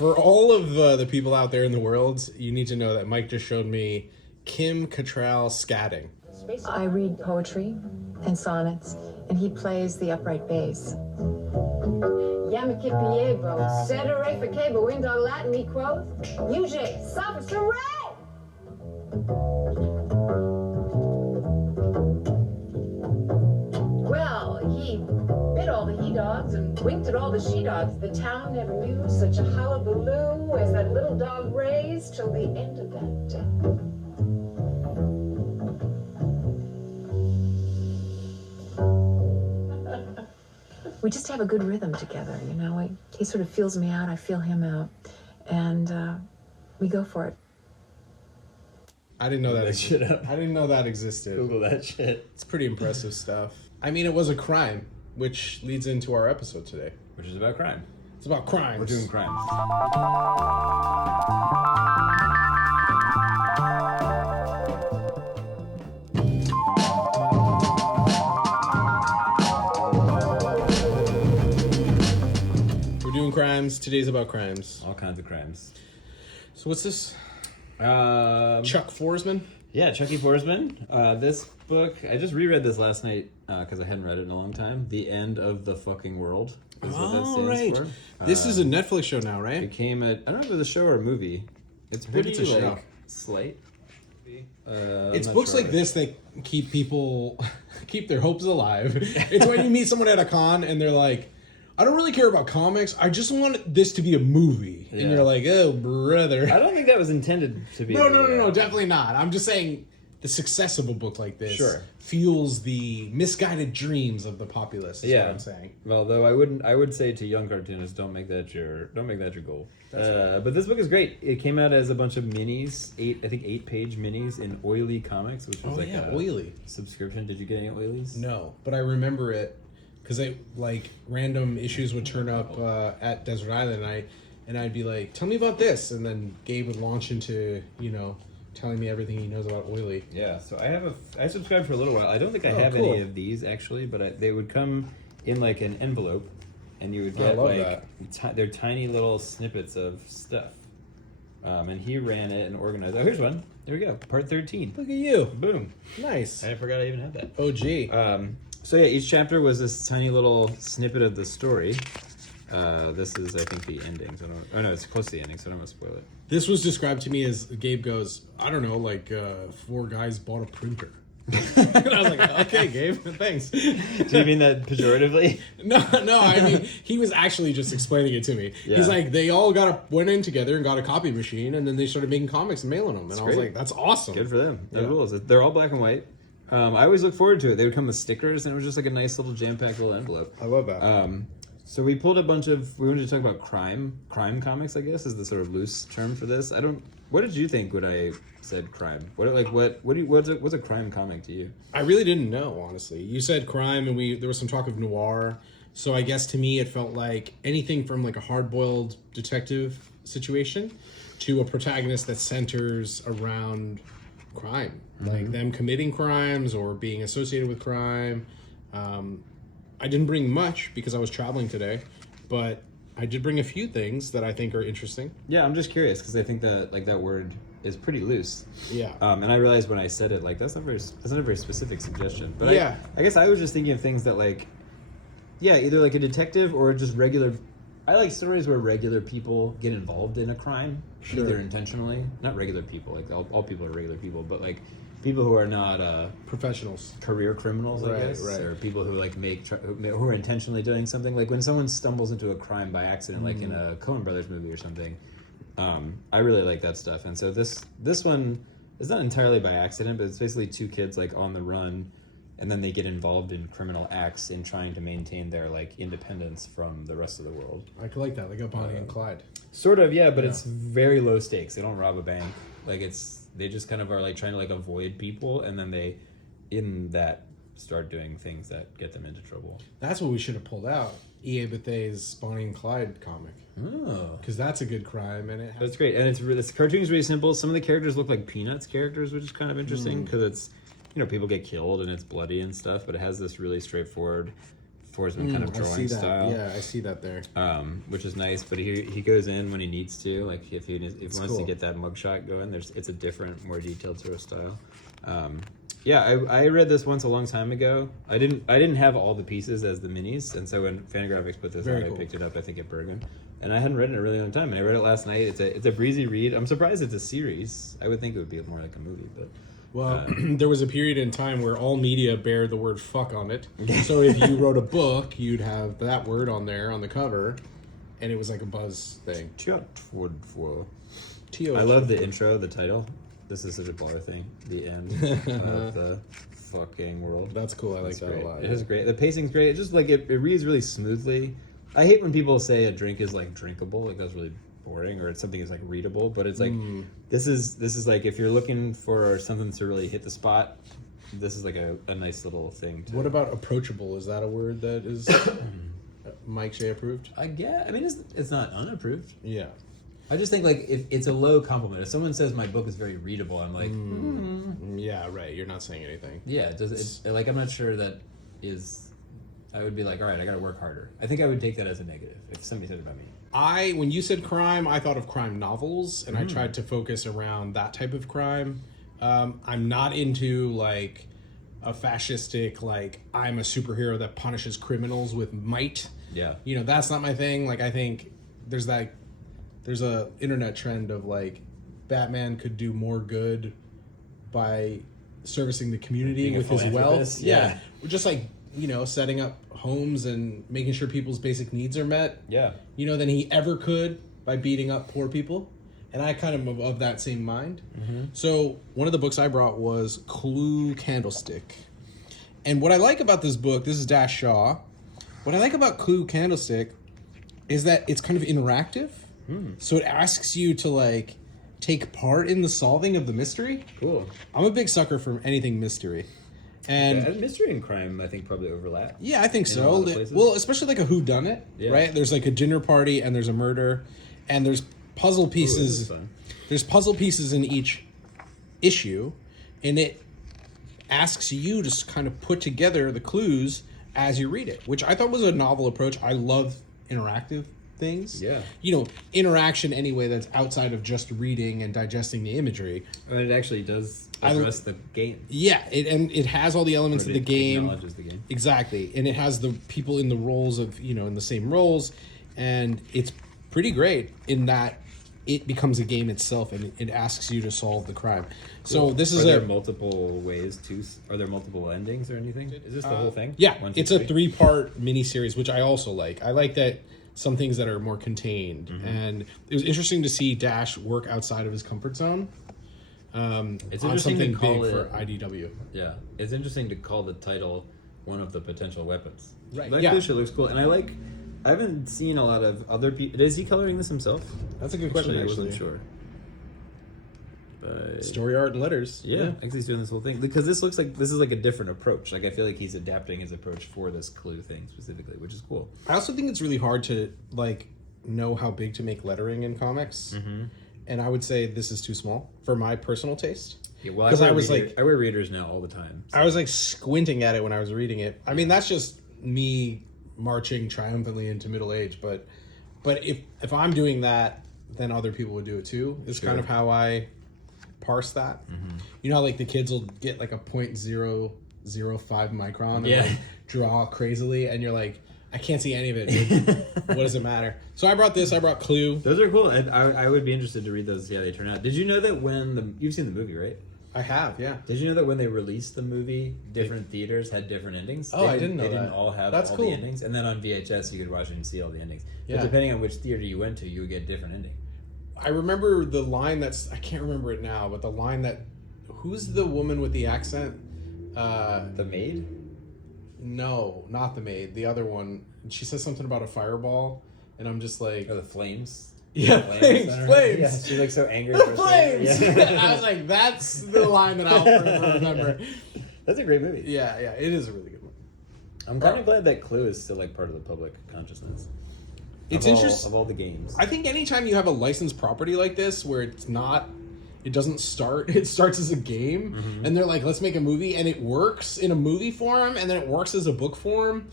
For all of the people out there in the world, you need to know that Mike just showed me Kim Cattrall scatting. I read poetry and sonnets, and he plays the upright bass. Yamakipiebo, Cedere Facebo, Indo Latin, he quoth, Uge, Sophist, hooray! Well, he bit all the he-dogs and winked at all the she-dogs. The town never knew such a hullabaloo as that little dog raised till the end of that day. We just have a good rhythm together, you know. He sort of feels me out, I feel him out, and we go for it. I didn't know that. Shit up. I didn't know that existed. Google that shit. It's pretty impressive stuff. I mean, it was a crime, which leads into our episode today. Which is about crime. It's about crimes. We're doing crimes. We're doing crimes. Today's about crimes. All kinds of crimes. So what's this? Um, Chuck Forsman? Yeah, Chucky Forsman. This book, I just reread this last night because I hadn't read it in a long time. The End of the Fucking World is what that stands for. This is a Netflix show now, right? It came at, I don't know if it's a show or a movie. It's pretty, it's a show. Slate. It's books like this that keep people, keep their hopes alive. It's when you meet someone at a con and they're like, I don't really care about comics. I just want this to be a movie. Yeah. And you're like, oh, brother. I don't think that was intended to be. No, definitely not. I'm just saying the success of a book like this fuels the misguided dreams of the populace. Is what I'm saying. Well, though I would say to young cartoonists, don't make that your goal. But this book is great. It came out as a bunch of minis, 8-page minis in Oily Comics, which was Oily subscription. Did you get any Oilies? No, but I remember it because random issues would turn up at Desert Island, and I'd be like, tell me about this, and then Gabe would launch into telling me everything he knows about Oily. Yeah, so I subscribed for a little while. I don't think I have any of these actually, but they would come in like an envelope, and you would get they're tiny little snippets of stuff. And he ran it and organized. Oh, here's one. There we go. Part 13. Look at you. Boom. Nice. I forgot I even had that. OG. So yeah, each chapter was this tiny little snippet of the story. This is, I think, the endings. No, it's close to the ending, so I don't want to spoil it. This was described to me as Gabe goes, I don't know, like 4 guys bought a printer. And I was like, okay, Gabe, thanks. Do you mean that pejoratively? No, I mean, he was actually just explaining it to me. Yeah. He's like, they all went in together and got a copy machine, and then they started making comics and mailing them. And I was like, that's awesome. Good for them. That rules. They're all black and white. I always look forward to it. They would come with stickers, and it was just like a nice little jam-packed little envelope. I love that. So we pulled a bunch of. We wanted to talk about crime comics. I guess is the sort of loose term for this. What did you think when I said crime? What's a crime comic to you? I really didn't know, honestly. You said crime, and there was some talk of noir. So I guess to me, it felt like anything from like a hard-boiled detective situation to a protagonist that centers around crime, like them committing crimes or being associated with crime. I didn't bring much because I was traveling today, but I did bring a few things that I think are interesting. Yeah, I'm just curious because I think that that word is pretty loose. Yeah. And I realized when I said it, that's not a very specific suggestion. But yeah, I guess I was just thinking of things that either like a detective or just regular. I like stories where regular people get involved in a crime, either intentionally. Not regular people, like all people are regular people, but like people who are not professionals, career criminals, I guess, or people who who are intentionally doing something. Like when someone stumbles into a crime by accident, like in a Coen Brothers movie or something. I really like that stuff, and so this one is not entirely by accident, but it's basically 2 kids like on the run, and then they get involved in criminal acts in trying to maintain their like independence from the rest of the world. I like that, like a Bonnie and Clyde. Sort of, yeah, but it's very low stakes. They don't rob a bank. They just kind of are like trying to like avoid people, and then they, in that, start doing things that get them into trouble. That's what we should have pulled out. E.A. Bethay's Bonnie and Clyde comic. Oh, because that's a good crime, and that's great. And the cartoon's really simple. Some of the characters look like Peanuts characters, which is kind of interesting because it's, people get killed and it's bloody and stuff, but it has this really straightforward Forsman kind of I drawing see that. style. Yeah, I see that there. Which is nice, but he goes in when he needs to. Like if he wants cool. to get that mugshot going, it's a different, more detailed sort of style. Yeah, I read this once a long time ago. I didn't have all the pieces as the minis, and so when Fantagraphics put this Very out, cool. I picked it up. I think at Bergman, and I hadn't read it in a really long time. And I read it last night. It's a breezy read. I'm surprised it's a series. I would think it would be more like a movie, but. Well, there was a period in time where all media bear the word fuck on it. So if you wrote a book, you'd have that word on there on the cover, and it was like a buzz thing. I love the intro, the title. This is such a baller thing. The end of the fucking world. That's cool. I like It's that great. a lot. It is great. The pacing's great. It just like it reads really smoothly. I hate when people say a drink is like drinkable. Like that's really boring, or it's something is like readable. But it's like this is like if you're looking for something to really hit the spot, this is like a nice little thing. What about approachable? Is that a word that is Mike Shea approved? I guess. I mean, it's not unapproved. Yeah. I just think like if it's a low compliment. If someone says my book is very readable, I'm like, Yeah, right. You're not saying anything. yeah. Like I'm not sure that is. I would be like, all right, I got to work harder. I think I would take that as a negative if somebody said it about me. When you said crime, I thought of crime novels, and I tried to focus around that type of crime. I'm not into like a fascistic, like I'm a superhero that punishes criminals with might. Yeah. You know, that's not my thing. Like I think there's a internet trend of like Batman could do more good by servicing the community Being a with his wealth. philanthropist, yeah. Just like, you know, setting up homes and making sure people's basic needs are met. Yeah. You know, than he ever could by beating up poor people. And I kind of that same mind. So one of the books I brought was Clue Candlestick. And what I like about this book, this is Dash Shaw. What I like about Clue Candlestick is that it's kind of interactive. So it asks you to like take part in the solving of the mystery. Cool. I'm a big sucker for anything mystery. And mystery and crime, I think, probably overlap. yeah, I think In a so. lot of places. Well, especially like a whodunit, Yeah. right? There's like a dinner party and there's a murder and there's puzzle this is pieces. fun. There's puzzle pieces in each issue, and it asks you to kind of put together the clues as you read it, which I thought was a novel approach. I love interactive things. Yeah. You know, interaction anyway that's outside of just reading and digesting the imagery. And it actually does address the game. Yeah, it has all the elements of the game. Acknowledges the game. Exactly. And it has the people in the roles of, you know, in the same roles. And it's pretty great in that it becomes a game itself and it asks you to solve the crime. So this is Are there multiple ways to... Are there multiple endings or anything? Is this the whole thing? Yeah, 1, 2, it's a 3? 3-part miniseries, which I also like. I like that some things that are more contained. Mm-hmm. And it was interesting to see Dash work outside of his comfort zone. It's On interesting something to call big it... for IDW. Yeah. It's interesting to call the title one of the potential weapons. Right, That yeah. cliche looks cool. And I haven't seen a lot of other people... Is he coloring this himself? That's a good question, I actually. wasn't sure. But... Story, art, and letters. Yeah, I think he's doing this whole thing because this looks like this is like a different approach. Like I feel like he's adapting his approach for this Clue thing specifically, which is cool. I also think it's really hard to like know how big to make lettering in comics, and I would say this is too small for my personal taste. Yeah, well, 'Cause I I was wear readers now all the time. I was like squinting at it when I was reading it. I mean, that's just me marching triumphantly into middle age. But if I'm doing that, then other people would do it too. It's kind of how I parse that. You know how like the kids will get like a 0.005 micron and Yeah. like, draw crazily, and you're like, I can't see any of it. What does it matter? So I brought this. I brought Clue. Those are cool. I would be interested to read those. See how they turn out. Did you know that when you've seen the movie, right? I have, yeah. Did you know that when they released the movie, different theaters had different endings? Oh, I didn't know They didn't that. all have That's all cool. the endings, and then on VHS you could watch it and see all the endings. Yeah. But depending on which theater you went to, you would get a different ending. I remember the line I can't remember it now, but the line that, who's the woman with the accent? The Maid? No, not the maid. The other one. She says something about a fireball, and I'm just like, Or the Flames? yeah, flames. Yeah, she's like so angry. The flames. Yeah. I was like, that's the line that I'll forever remember. That's a great movie. Yeah, it is a really good one. I'm kind of glad that Clue is still like part of the public consciousness. It's of interesting. of all the games. I think anytime you have a licensed property like this, where it doesn't start, it starts as a game, and they're like, let's make a movie, and it works in a movie form, and then it works as a book form.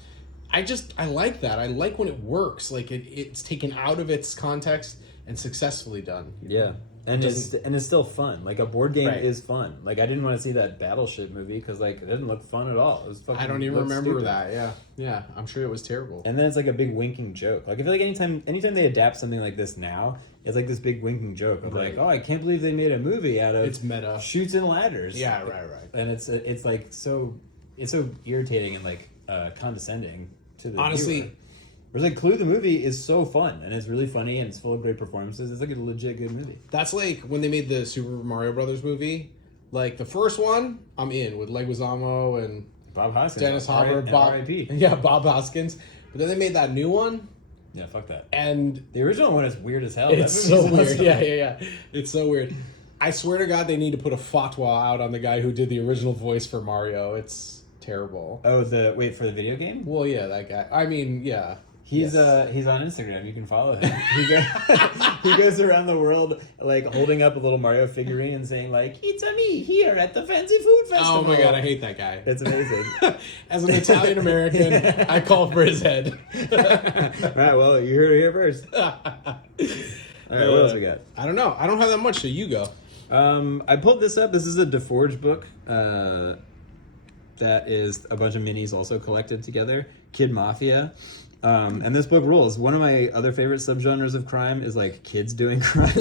I like that. I like when it works. Like it's taken out of its context and successfully done. Yeah. And it's still fun. Like a board game Right. is fun. Like I didn't want to see that Battleship movie because like it didn't look fun at all. It was fucking. I don't even looked remember stupid. that. Yeah. I'm sure it was terrible. And then it's like a big winking joke. Like I feel like anytime they adapt something like this now, it's like this big winking joke of Right. like, oh, I can't believe they made a movie out of It's meta. shoots and ladders. Yeah, right. And it's like so irritating and like condescending to the Honestly. viewer. Whereas like Clue the movie is so fun and it's really funny and it's full of great performances. It's like a legit good movie. That's like when they made the Super Mario Brothers movie. Like the first one, I'm in with Leguizamo and Bob Hoskins, Dennis Hopper, and Bob. R.I.P. Yeah, Bob Hoskins. But then they made that new one, Yeah, fuck that. and The original one is weird as hell. it's That movie's so weird. awesome. Yeah. It's so weird. I swear to God, they need to put a fatwa out on the guy who did the original voice for Mario. It's terrible. Oh, wait for the video game? Well, yeah, that guy. I mean, yeah. He's Yes. he's on Instagram. You can follow him. He goes around the world like holding up a little Mario figurine and saying like, "It's a me here at the Fancy Food Festival." Oh my God, I hate that guy. It's amazing. As an Italian American, I call for his head. All right, well, you heard it here first. All right, what else we got? I don't know. I don't have that much, so you go. I pulled this up. This is a DeForge book that is a bunch of minis also collected together. Kid Mafia. And this book rules. One of my other favorite subgenres of crime is like kids doing crime,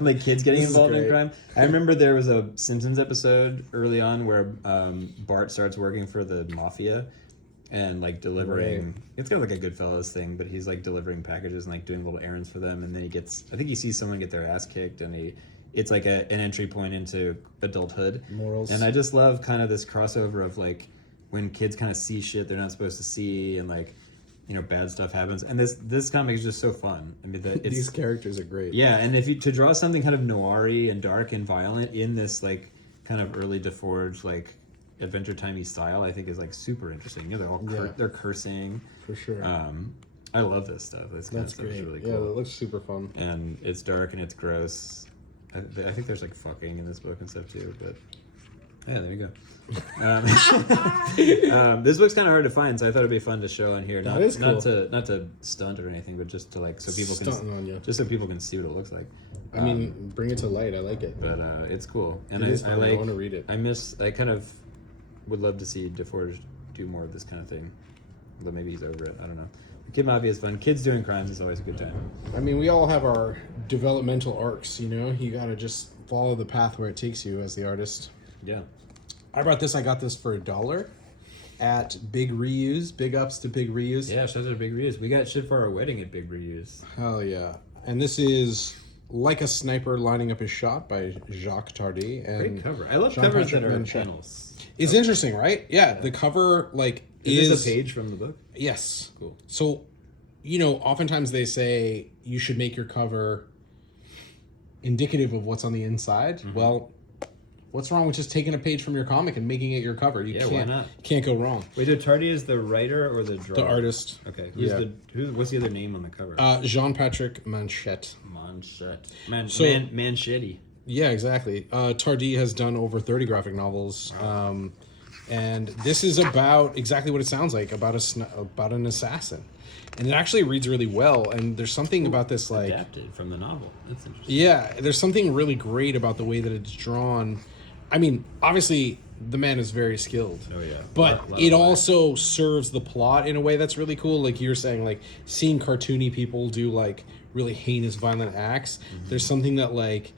like kids getting This is involved in great. crime. I remember there was a Simpsons episode early on where Bart starts working for the mafia and like delivering. Right. It's kind of like a Goodfellas thing, but he's like delivering packages and like doing little errands for them. And then I think he sees someone get their ass kicked, and it's like an entry point into adulthood. Morals. And I just love kind of this crossover of like when kids kind of see shit they're not supposed to see, and like, you know, bad stuff happens. And this comic is just so fun. I mean, These characters are great. yeah, and if you to draw something kind of noir-y and dark and violent in this like kind of early DeForge like Adventure Timey style, I think is like super interesting. You know, they're all they're cursing. For sure. I love this stuff. This kind That's of stuff great. is really Yeah, cool. that looks super fun. And it's dark and it's gross. I think there's like fucking in this book and stuff too, but yeah, there you go. This book's kind of hard to find, so I thought it'd be fun to show on here. That is cool. Not to stunt or anything, but just to like so people Stunting on you. just so people can see what it looks like. I mean, bring it to light. I like it. But it's cool, and It is I fun. I like. wanna read it. I kind of would love to see DeForge do more of this kind of thing, but maybe he's over it. I don't know. Kid Mafia is fun. Kids doing crimes is always a good time. I mean, we all have our developmental arcs, you know? You gotta just follow the path where it takes you as the artist. Yeah. I got this for $1 at Big Reuse. Big ups to Big Reuse. Yeah, shows are big reuse. We got shit for our wedding at Big Reuse. Hell yeah. And this is Like a Sniper Lining Up His Shot by Jacques Tardy. And Great cover. I love Jean-Patrick covers that are Menchette. panels. It's interesting, right? Yeah, the cover, like, Is is... this a page from the book? Yes. Cool. So, you know, oftentimes they say you should make your cover indicative of what's on the inside. Mm-hmm. Well, what's wrong with just taking a page from your comic and making it your cover? You Yeah, why can't, not? can't go wrong. Wait, so Tardy is the writer or the drawer? The artist, Okay. Yeah. What's the other name on the cover? Jean-Patrick Manchette. Manchette. So- Manchetti. Yeah, exactly. Tardy has done over 30 graphic novels. And this is about exactly what it sounds like, about an assassin. And it actually reads really well. And there's something about this, like... Adapted from the novel. That's interesting. Yeah, there's something really great about the way that it's drawn. I mean, obviously, the man is very skilled. Oh, yeah. But Lot it of also serves the plot in a way that's really cool. Like you were saying, like, seeing cartoony people do, like, really heinous, violent acts. Mm-hmm. There's something that, like...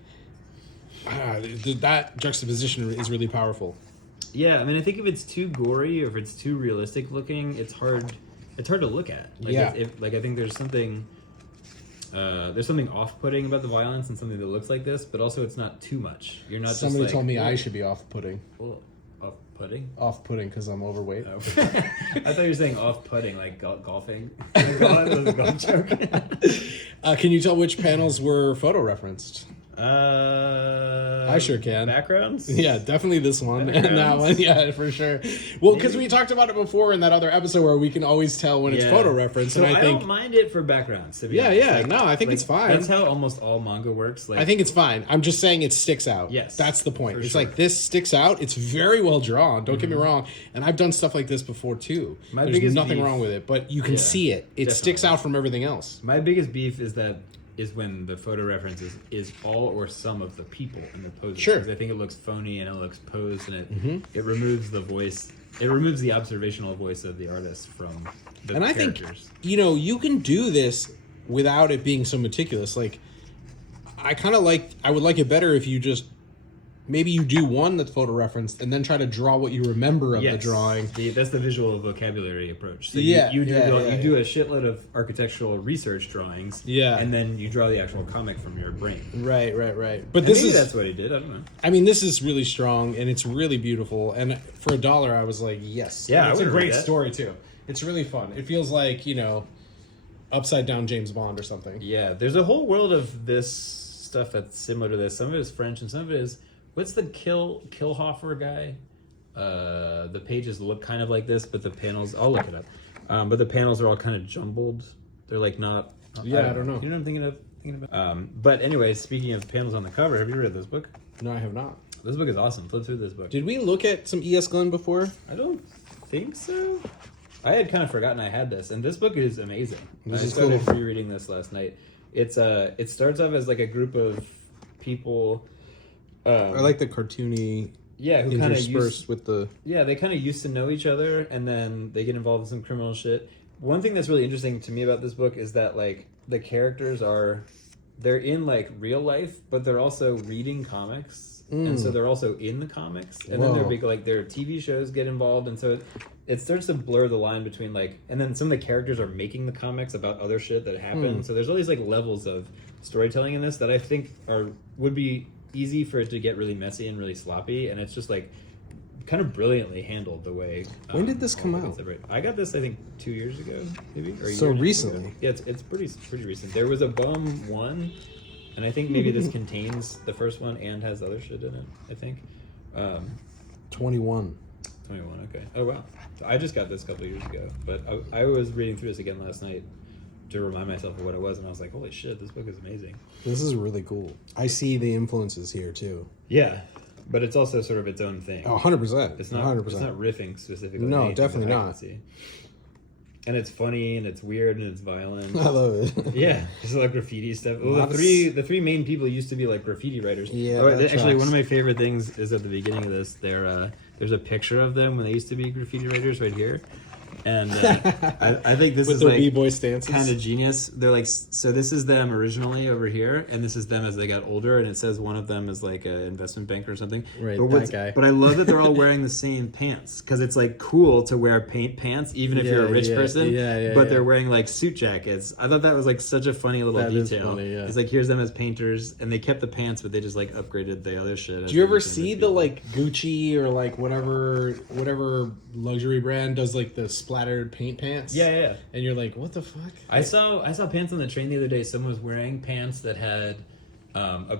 that juxtaposition is really powerful. Yeah, I mean, I think if it's too gory or if it's too realistic looking, it's hard to look at. Like, Yeah. I think there's something off-putting about the violence and something that looks like this, but also it's not too much. You're not Somebody just like, told me I "Oh, should be off-putting. oh, off-putting? Off-putting because I'm overweight. Oh. I thought you were saying off-putting, like golfing. That was a golf joke. Can you tell which panels were photo referenced? I sure can. Backgrounds? Yeah, definitely this one and that one. Yeah, for sure. Well, because we talked about it before in that other episode where we can always tell when it's photo reference. So and I think don't mind it for backgrounds. To be Yeah, honest. yeah. No, I think it's fine. That's how almost all manga works. Like, I think it's fine. I'm just saying it sticks out. Yes, that's the point. for It's sure. like this sticks out. It's very well drawn. Don't get me wrong. And I've done stuff like this before too. My There's biggest nothing beef- wrong with it, but you can Yeah, see it. It sticks definitely. out from everything else. my biggest beef is when the photo reference is all or some of the people in the poses. Sure. 'Cause I think it looks phony and it looks posed, and it removes the voice. It removes the observational voice of the artist from the And I think characters. you can do this without it being so meticulous. Like I would like it better if you just maybe you do one that's photo referenced and then try to draw what you remember of the drawing. That's the visual vocabulary approach. So Yeah, you do yeah, you do a shitload of architectural research drawings. Yeah. and then you draw the actual comic from your brain. Right. But And this maybe is that's what he did. I don't know. I mean, this is really strong and it's really beautiful. And for $1, I was like, yes. Yeah, And I it's a would great read that. story too. It's really fun. It feels like upside down James Bond or something. Yeah, there's a whole world of this stuff that's similar to this. Some of it is French, and some of it is what's the Killhofer guy? The pages look kind of like this, but the panels. I'll look it up. But the panels are all kind of jumbled. They're like not. Yeah, I don't know. You know what I'm thinking about? But anyway, speaking of panels on the cover, have you read this book? No, I have not. This book is awesome. Flip through this book. Did we look at some E.S. Glenn before? I don't think so. I had kind of forgotten I had this, and this book is amazing. This I is started cool. rereading this last night. It starts off as like a group of people. I like the cartoony Yeah, who kind of interspersed with the. yeah, they kind of used to know each other, and then they get involved in some criminal shit. One thing that's really interesting to me about this book is that like the characters they're in like real life, but they're also reading comics, and so they're also in the comics, and then Whoa. their TV shows get involved, and so it starts to blur the line between like, and then some of the characters are making the comics about other shit that happened. So there's all these like levels of storytelling in this that I think would be easy for it to get really messy and really sloppy, and it's just like kind of brilliantly handled the way. When did this come all the out? separate- I got this I think 2 years ago, maybe. Or a So year and a half recently. ago. Yeah, it's pretty recent. There was a Bum 1, and I think maybe this contains the first one and has other shit in it. I think. 21. 21. Okay. Oh wow. So I just got this a couple of years ago, but I was reading through this again last night to remind myself of what it was, and I was like, holy shit, this book is amazing. This is really cool. I see the influences here too. Yeah, but it's also sort of its own thing. Oh, 100%. It's not 100%. It's not riffing specifically. on No, anything definitely that I can not. see. And it's funny and it's weird and it's violent. I love it. Yeah, just like graffiti stuff. Well, Lots- the three main people used to be like graffiti writers. Yeah, Oh, that actually, tracks. one of my favorite things is at the beginning of this. There's a picture of them when they used to be graffiti writers right here, and I think this With is their like b-boy stances. kind of genius. They're like, so this is them originally over here, and this is them as they got older, and it says one of them is like an investment banker or something. Right, but that guy. But I love that they're all wearing the same pants, because it's like cool to wear pants even if you're a Yeah, rich yeah, person. yeah, but yeah. they're wearing like suit jackets. I thought that was like such a funny little That is detail. funny, yeah. It's like, here's them as painters, and they kept the pants, but they just like upgraded the other shit. Do you ever see the like Gucci or like whatever luxury brand does like the splattered paint pants? Yeah. And you're like, what the fuck? I saw pants on the train the other day. Someone was wearing pants that had a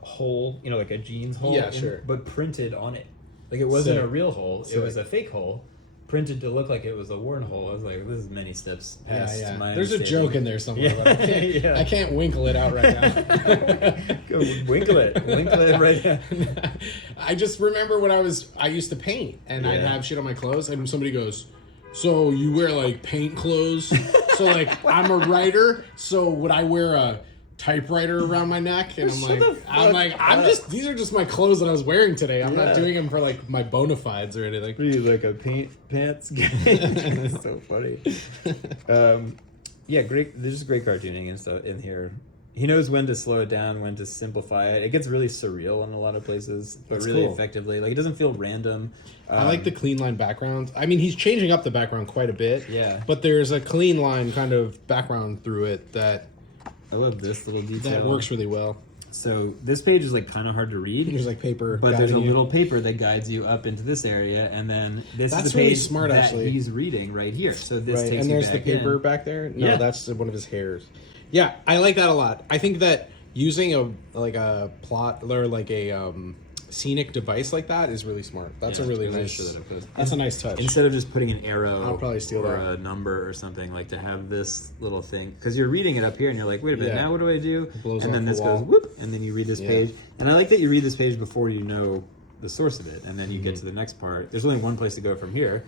hole, like a jeans hole, Yeah, sure. but printed on it. Like it wasn't Sick. a real hole; Sick. it was a fake hole, printed to look like it was a worn hole. I was like, this is many steps past my. There's a understanding. joke in there somewhere. Yeah, But yeah. I can't winkle it out right now. Go winkle it right now. I just remember when I used to paint and I'd Yeah. have shit on my clothes and somebody goes, so you wear like paint clothes? So like I'm a writer, so would I wear a typewriter around my neck? And Shut the fuck I'm up. just, these are just my clothes that I was wearing today. I'm Yeah. not doing them for like my bona fides or anything. What are you, like a paint pants guy? That's so funny. Yeah, great. There's just great cartooning and stuff in here. He knows when to slow it down, when to simplify it. It gets really surreal in a lot of places, but That's really cool. effectively. Like, it doesn't feel random. I like the clean line background. I mean, he's changing up the background quite a bit. Yeah. But there's a clean line kind of background through it that I love this little detail. that works really well. So this page is like kind of hard to read. There's like paper, But there's a guiding you. little paper that guides you up into this area, and then this That's is the really page smart, that actually. he's reading right here. So this Right, takes and you there's the back paper in. back there. No, Yeah. that's one of his hairs. Yeah, I like that a lot. I think that using a plot or like a scenic device like that is really smart. That's Yeah, a really I'm really nice. sure that it could. That's a nice touch. Instead of just putting an arrow I'll probably steal or that. a number or something, like to have this little thing, because you're reading it up here and you're like, wait a minute, Yeah. now what do I do? blows And then off this the goes wall. whoop, and then you read this Yeah. page. And I like that you read this page before you know the source of it, and then you get to the next part. There's only one place to go from here,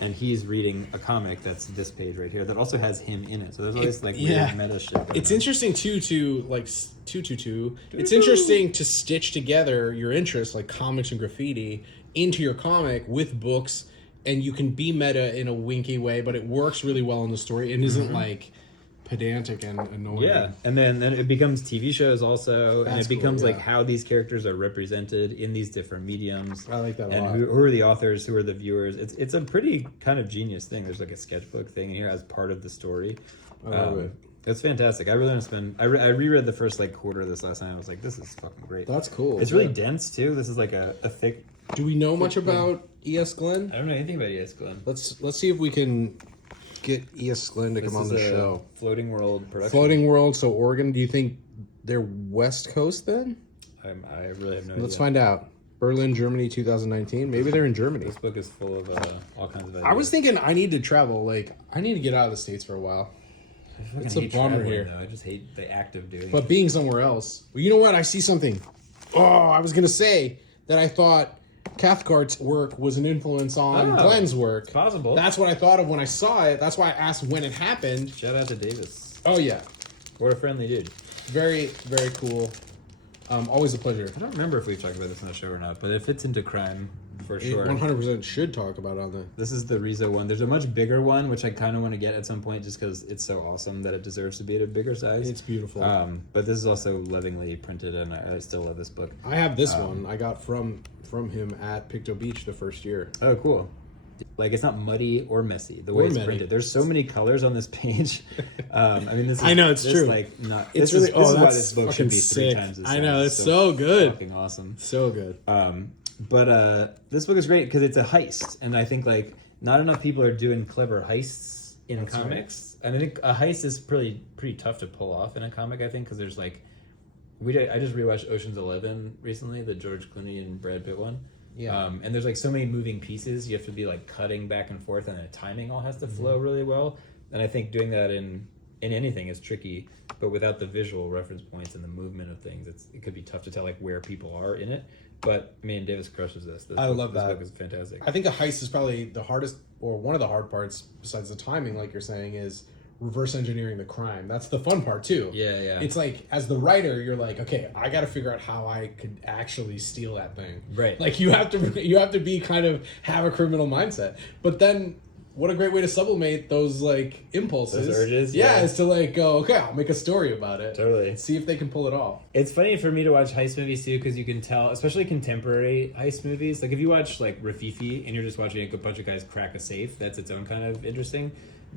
and he's reading a comic that's this page right here that also has him in it. So there's all this like yeah. weird meta shit. going It's on. interesting too to like It's interesting to stitch together your interests like comics and graffiti into your comic with books, and you can be meta in a winky way, but it works really well in the story and isn't like pedantic and annoying. Yeah, and then it becomes TV shows also, and That's it becomes cool, like yeah. how these characters are represented in these different mediums. I like that a and lot. who are the authors? Who are the viewers? It's a pretty kind of genius thing. There's like a sketchbook thing in here as part of the story. I love it. It's fantastic. I really want to spend. I reread the first like quarter of this last night. I was like, this is fucking great. That's cool. It's really dense too. This is like a thick. Do we know much about E.S. Glenn? I don't know anything about E.S. Glenn. Let's see if we can get E.S. Glenn to This come on is the a show. Floating World production. Floating World, so Oregon. Do you think they're West Coast then? I really have no Let's idea. find out. Berlin, Germany, 2019. Maybe they're in Germany. This book is full of all kinds of ideas. I was thinking I need to travel. Like, I need to get out of the States for a while. fucking It's a hate bummer traveling, here. though. I just hate the act of doing it. But being somewhere else. Well, you know what? I see something. Oh, I was going to say that I thought Cathcart's work was an influence on Oh, Glenn's work. it's possible. That's what I thought of when I saw it. That's why I asked when it happened. Shout out to Davis. Oh, yeah. What a friendly dude. Very, very cool. Always a pleasure. I don't remember if we've talked about this on the show or not, but it fits into crime for It sure. 100% should talk about it on the... This is the Rizzo one. There's a much bigger one, which I kind of want to get at some point just because it's so awesome that it deserves to be at a bigger size. It's beautiful. But this is also lovingly printed, and I still love this book. I have this one I got from him at Pictou Beach the first year. Oh, cool. Like, it's not muddy or messy the way Or it's muddy. printed. There's so many colors on this page. I mean, this is, I know, it's this, true. Like, not. It's this really is, this is why that's this book should fucking be three sick. times as I know, size. it's so good. Fucking awesome. So good. But this book is great because it's a heist, and I think like not enough people are doing clever heists in That's comics. And I think a heist is pretty tough to pull off in a comic. I think because there's like, I just rewatched Ocean's 11 recently, the George Clooney and Brad Pitt one. Yeah. And there's like so many moving pieces. You have to be like cutting back and forth, and the timing all has to Mm-hmm. flow really well. And I think doing that in anything is tricky, but without the visual reference points and the movement of things, it could be tough to tell like where people are in it. But I mean, Davis crushes this. I love this that. book is fantastic. I think a heist is probably the hardest, or one of the hard parts, besides the timing, like you're saying, is reverse engineering the crime. That's the fun part, too. Yeah. It's like, as the writer, you're like, okay, I got to figure out how I could actually steal that thing. Right. Like, you have to be kind of, have a criminal mindset. But then, what a great way to sublimate those, like, impulses. Those urges, Yeah, yeah. is to, like, go, okay, I'll make a story about it. Totally. See if they can pull it off. It's funny for me to watch heist movies too, because you can tell, especially contemporary heist movies. Like if you watch like Rafifi and you're just watching a bunch of guys crack a safe, that's its own kind of interesting.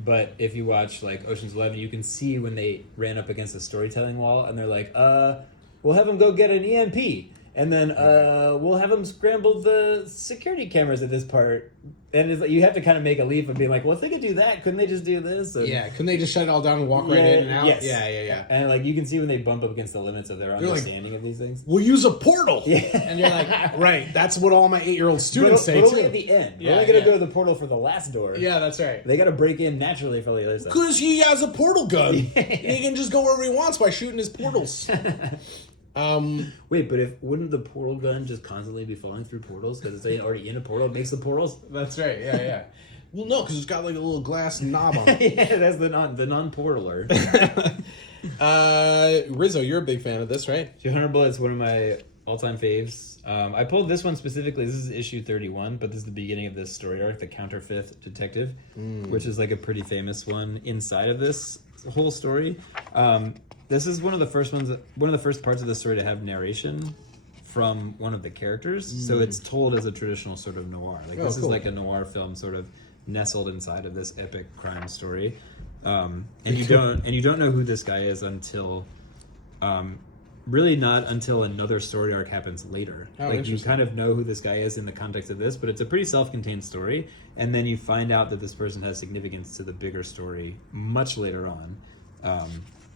But if you watch like Ocean's 11, you can see when they ran up against a storytelling wall and they're like, we'll have them go get an EMP. And then we'll have them scramble the security cameras at this part. And it's like, you have to kind of make a leap of being like, well, if they could do that, couldn't they just do this? And, Yeah, couldn't they just shut it all down and walk right in and out? Yes. Yeah. And like you can see when they bump up against the limits of their like, understanding of these things. We'll use a portal. Yeah. And you're like, right, that's what all my 8-year-old students say, but only too. at the end. Yeah, We're only going to yeah. go to the portal for the last door. Yeah, that's right. They got to break in naturally from the other side. Because he has a portal gun. He can just go wherever he wants by shooting his portals. Wait, but wouldn't the portal gun just constantly be falling through portals because it's already in a portal? It makes the portals. That's right, yeah. Well, no, because it's got like a little glass knob on it. Yeah, that's the non-portaler. Rizzo, you're a big fan of this, right? 200 Bullets, one of my all-time faves. I pulled this one specifically. This is issue 31, but this is the beginning of this story arc, The Counterfeit Detective, which is like a pretty famous one inside of this whole story. This is one of the first parts of the story to have narration from one of the characters. So it's told as a traditional sort of noir. Like this is cool. like a noir film sort of nestled inside of this epic crime story. And you don't know who this guy is until really not until another story arc happens later. Oh, Like you interesting. kind of know who this guy is in the context of this, but it's a pretty self-contained story, and then you find out that this person has significance to the bigger story much later on.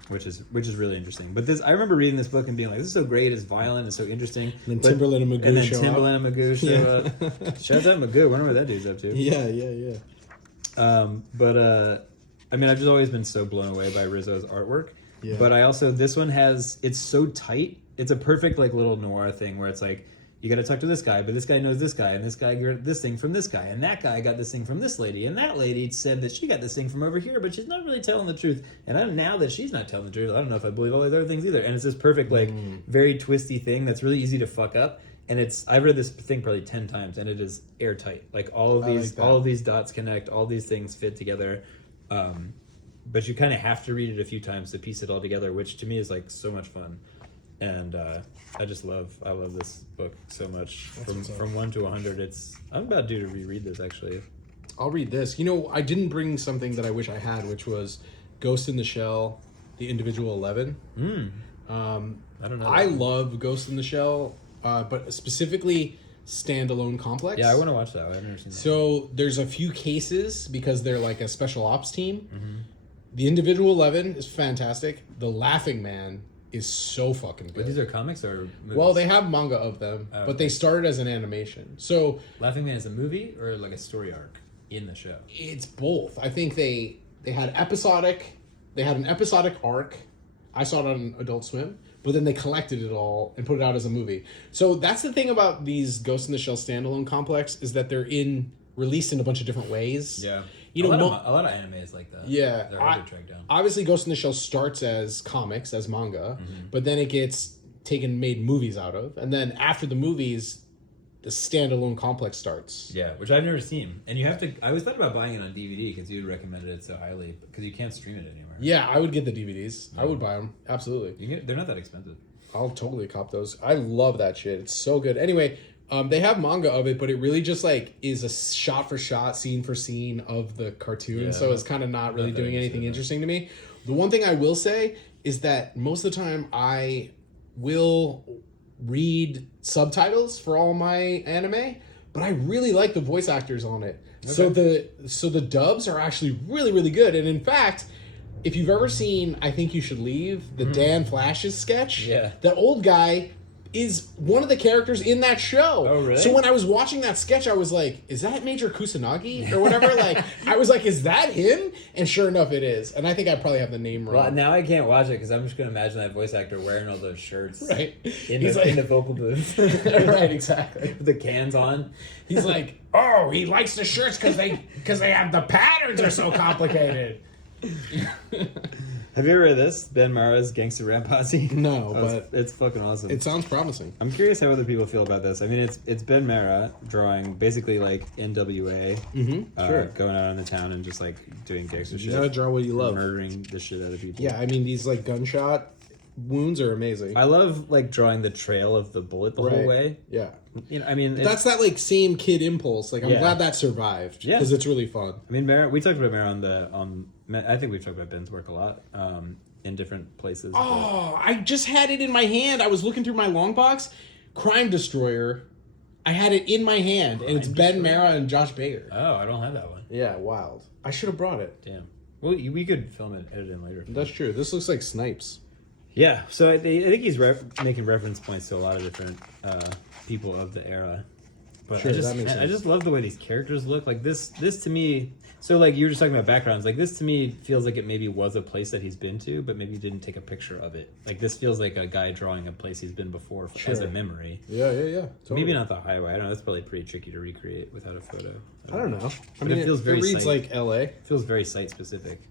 which is really interesting. But I remember reading this book and being like, this is so great, it's violent, it's so interesting. And then Timberland and Magoo show up. And shout out Magoo, I wonder what that dude's up to. Yeah. I mean, I've just always been so blown away by Rizzo's artwork. Yeah. But this one it's so tight. It's a perfect like little noir thing where it's like, you got to talk to this guy, but this guy knows this guy, and this guy got this thing from this guy, and that guy got this thing from this lady, and that lady said that she got this thing from over here, but she's not really telling the truth. And now that she's not telling the truth, I don't know if I believe all these other things either. And it's this perfect, like, very twisty thing that's really easy to fuck up. And I've read this thing probably 10 times, and it is airtight. Like all of these dots connect, all these things fit together. But you kind of have to read it a few times to piece it all together, which to me is like so much fun. And I love this book so much. From 1 to 100, I'm about due to reread this actually. I'll read this. You know, I didn't bring something that I wish I had, which was Ghost in the Shell, The Individual 11. I don't know. I love Ghost in the Shell, but specifically Standalone Complex. Yeah, I want to watch that. I've never seen that. So there's a few cases because they're like a special ops team. The Individual 11 is fantastic. The Laughing Man is so fucking good. But these are comics or movies? Well, they have manga of them, but they started as an animation. So Laughing Man is a movie or like a story arc in the show? it's both. I think they had an episodic arc. I saw it on Adult Swim, but then they collected it all and put it out as a movie. So that's the thing about these Ghost in the Shell standalone complex is that they're released in a bunch of different ways. Yeah. You know, a lot of anime is like that. Yeah, They're hard to track down. Obviously, Ghost in the Shell starts as comics, as manga, but then it gets made movies out of, and then after the movies, the standalone complex starts. Yeah, which I've never seen, and you have to. I always thought about buying it on DVD because you recommended it so highly, because you can't stream it anymore. Yeah, I would get the DVDs. I would buy them absolutely. They're not that expensive. I'll totally cop those. I love that shit. It's so good. Anyway. They have manga of it, but it really just like is a shot for shot, scene for scene of the cartoon. Yeah, so it's kind of not really doing anything interesting to me. The one thing I will say is that most of the time I will read subtitles for all my anime, but I really like the voice actors on it. Okay. So the dubs are actually really, really good. And in fact, if you've ever seen I Think You Should Leave, the Dan Flash's sketch, the old guy is one of the characters in that show. Oh, really? So when I was watching that sketch, I was like, is that Major Kusanagi? Or whatever? Like, I was like, is that him? And sure enough, it is. And I think I probably have the name wrong. Well, now I can't watch it because I'm just going to imagine that voice actor wearing all those shirts. Right. In the vocal booth. Right, exactly. With the cans on. He's like, oh, he likes the shirts because they have the patterns are so complicated. Have you ever read this? Ben Mara's Gangster Rap Posse? No, but it's fucking awesome. It sounds promising. I'm curious how other people feel about this. I mean, it's Ben Mara drawing basically like NWA, going out in the town and just like doing gangster shit. You gotta draw what you love. Murdering the shit out of people. Yeah, I mean, these like gunshot wounds are amazing. I love like drawing the trail of the bullet the whole way. Yeah. You know, I mean, that's that like same kid impulse. Like I'm glad that survived because it's really fun. I mean, Mara, we talked about Mara I think we've talked about Ben's work a lot in different places. Oh, I just had it in my hand. I was looking through my long box. Crime Destroyer. I had it in my hand, and it's Ben Mara and Josh Baker. Oh, I don't have that one. Yeah, wild. I should have brought it. Damn. Well, we could film it, edit in later. That's true. This looks like Snipes. Yeah, so I think he's making reference points to a lot of different people of the era. But sure, I just love the way these characters look. Like this to me. So like you were just talking about backgrounds. Like this to me feels like it maybe was a place that he's been to, but maybe didn't take a picture of it. Like this feels like a guy drawing a place he's been before as a memory. Yeah. Totally. Maybe not the highway. I don't know. That's probably pretty tricky to recreate without a photo. I don't know. I mean, it feels very. It reads like L.A. It feels very site specific.